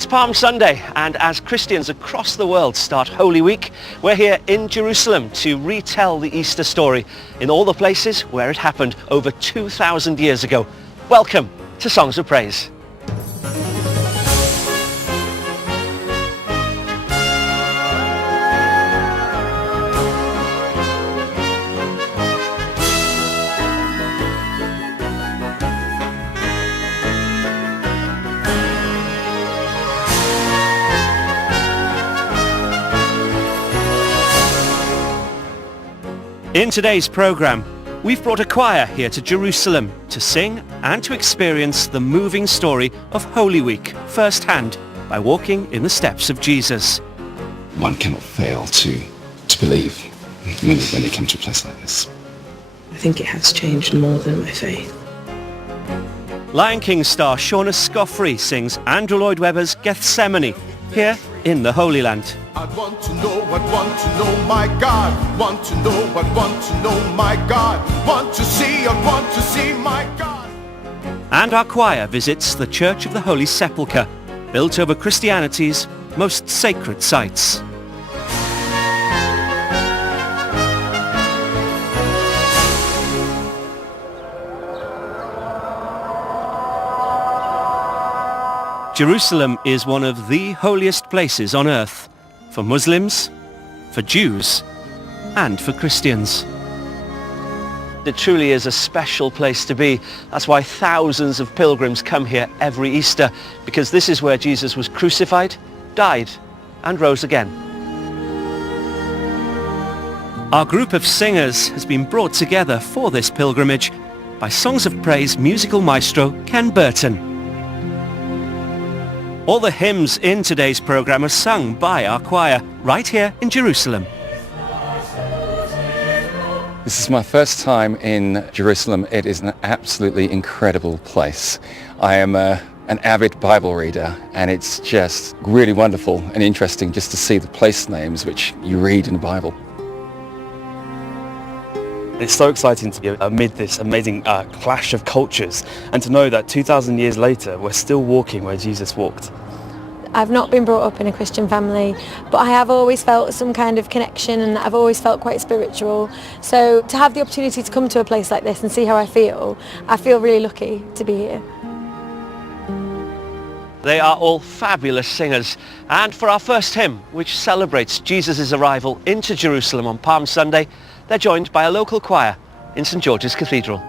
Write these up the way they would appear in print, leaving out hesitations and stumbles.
It's Palm Sunday, and as Christians across the world start Holy Week, we're here in Jerusalem to retell the Easter story in all the places where it happened over 2,000 years ago. Welcome to Songs of Praise. In today's programme, we've brought a choir here to Jerusalem to sing and to experience the moving story of Holy Week firsthand by walking in the steps of Jesus. One cannot fail to believe when they come to a place like this. I think it has changed more than my faith. Lion King star Shauna Scoffrey sings Andrew Lloyd Webber's Gethsemane here in the Holy Land. I want to know, my God. Want to know, my God. Want to see, my God. And our choir visits the Church of the Holy Sepulchre, built over Christianity's most sacred sites. Jerusalem is one of the holiest places on earth, for Muslims, for Jews, and for Christians. It truly is a special place to be. That's why thousands of pilgrims come here every Easter, because this is where Jesus was crucified, died, and rose again. Our group of singers has been brought together for this pilgrimage by Songs of Praise musical maestro Ken Burton. All the hymns in today's programme are sung by our choir right here in Jerusalem. This is my first time in Jerusalem. It is an absolutely incredible place. I am an avid Bible reader, and it's just really wonderful and interesting just to see the place names which you read in the Bible. It's so exciting to be amid this amazing clash of cultures and to know that 2,000 years later we're still walking where Jesus walked. I've not been brought up in a Christian family, but I have always felt some kind of connection and I've always felt quite spiritual. So to have the opportunity to come to a place like this and see how I feel really lucky to be here. They are all fabulous singers, and for our first hymn, which celebrates Jesus' arrival into Jerusalem on Palm Sunday, they're joined by a local choir in St George's Cathedral. I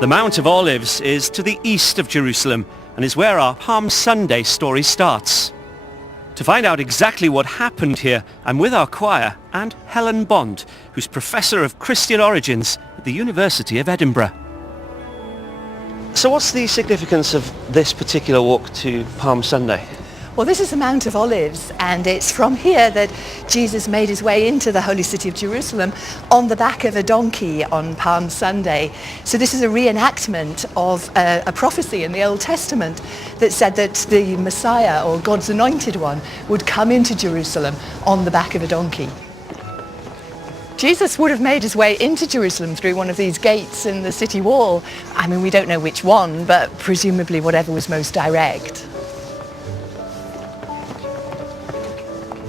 The Mount of Olives is to the east of Jerusalem and is where our Palm Sunday story starts. To find out exactly what happened here, I'm with our choir and Helen Bond, who's Professor of Christian Origins at the University of Edinburgh. So what's the significance of this particular walk to Palm Sunday? Well, this is the Mount of Olives, and it's from here that Jesus made his way into the holy city of Jerusalem on the back of a donkey on Palm Sunday. So this is a reenactment of a prophecy in the Old Testament that said that the Messiah, or God's anointed one, would come into Jerusalem on the back of a donkey. Jesus would have made his way into Jerusalem through one of these gates in the city wall. I mean, we don't know which one, but presumably whatever was most direct.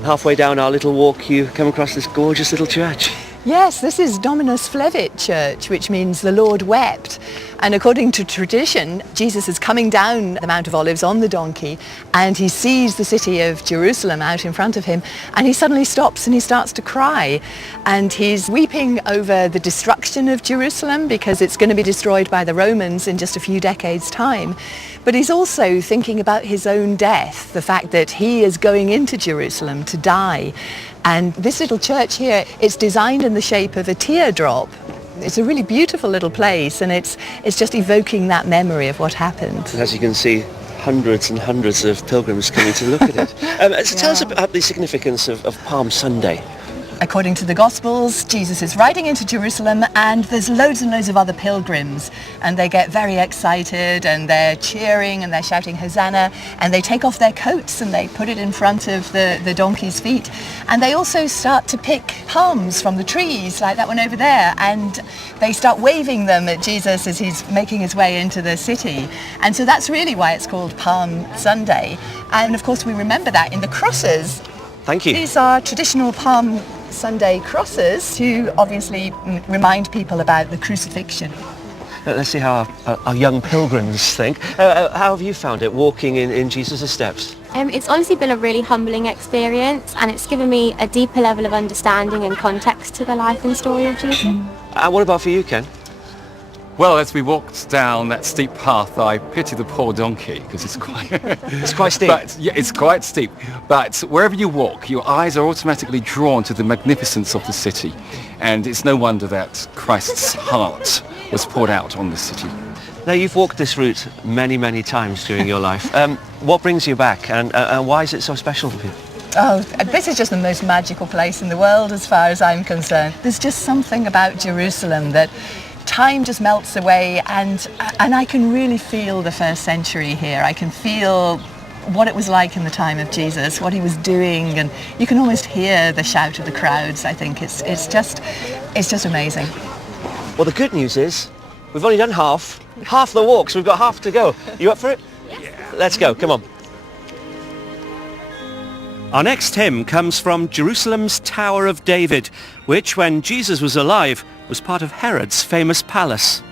Halfway down our little walk, you come across this gorgeous little church. Yes, this is Dominus Flevit Church, which means the Lord wept. And according to tradition, Jesus is coming down the Mount of Olives on the donkey, and he sees the city of Jerusalem out in front of him, and he suddenly stops and he starts to cry. And he's weeping over the destruction of Jerusalem because it's going to be destroyed by the Romans in just a few decades' time. But he's also thinking about his own death, the fact that he is going into Jerusalem to die. And this little church here, it's designed in the shape of a teardrop. It's a really beautiful little place, and it's just evoking that memory of what happened. As you can see, hundreds and hundreds of pilgrims coming to look at it. So tell us about the significance of Palm Sunday. According to the Gospels, Jesus is riding into Jerusalem, and there's loads and loads of other pilgrims, and they get very excited and they're cheering and they're shouting Hosanna, and they take off their coats and they put it in front of the donkey's feet, and they also start to pick palms from the trees like that one over there, and they start waving them at Jesus as he's making his way into the city. And so that's really why it's called Palm Sunday. And of course we remember that in the crosses. Thank you. These are traditional Palm Sunday crosses to obviously remind people about the crucifixion. Let's see how our young pilgrims think. How have you found it, walking in Jesus' steps? It's honestly been a really humbling experience, and it's given me a deeper level of understanding and context to the life and story of Jesus. What about for you, Ken? Well, as we walked down that steep path, I pity the poor donkey because it's quite It's quite steep. But, yeah, it's quite steep. But wherever you walk, your eyes are automatically drawn to the magnificence of the city. And it's no wonder that Christ's heart was poured out on the city. Now, you've walked this route many, many times during your life. What brings you back, and why is it so special for you? Oh, this is just the most magical place in the world as far as I'm concerned. There's just something about Jerusalem that time just melts away, and I can really feel the first century here. I can feel what it was like in the time of Jesus, what he was doing, and you can almost hear the shout of the crowds. I think it's just amazing. Well, the good news is we've only done half the walk, so we've got half to go. You up for it? Yeah. Let's go, come on. Our next hymn comes from Jerusalem's Tower of David, which, when Jesus was alive, was part of Herod's famous palace.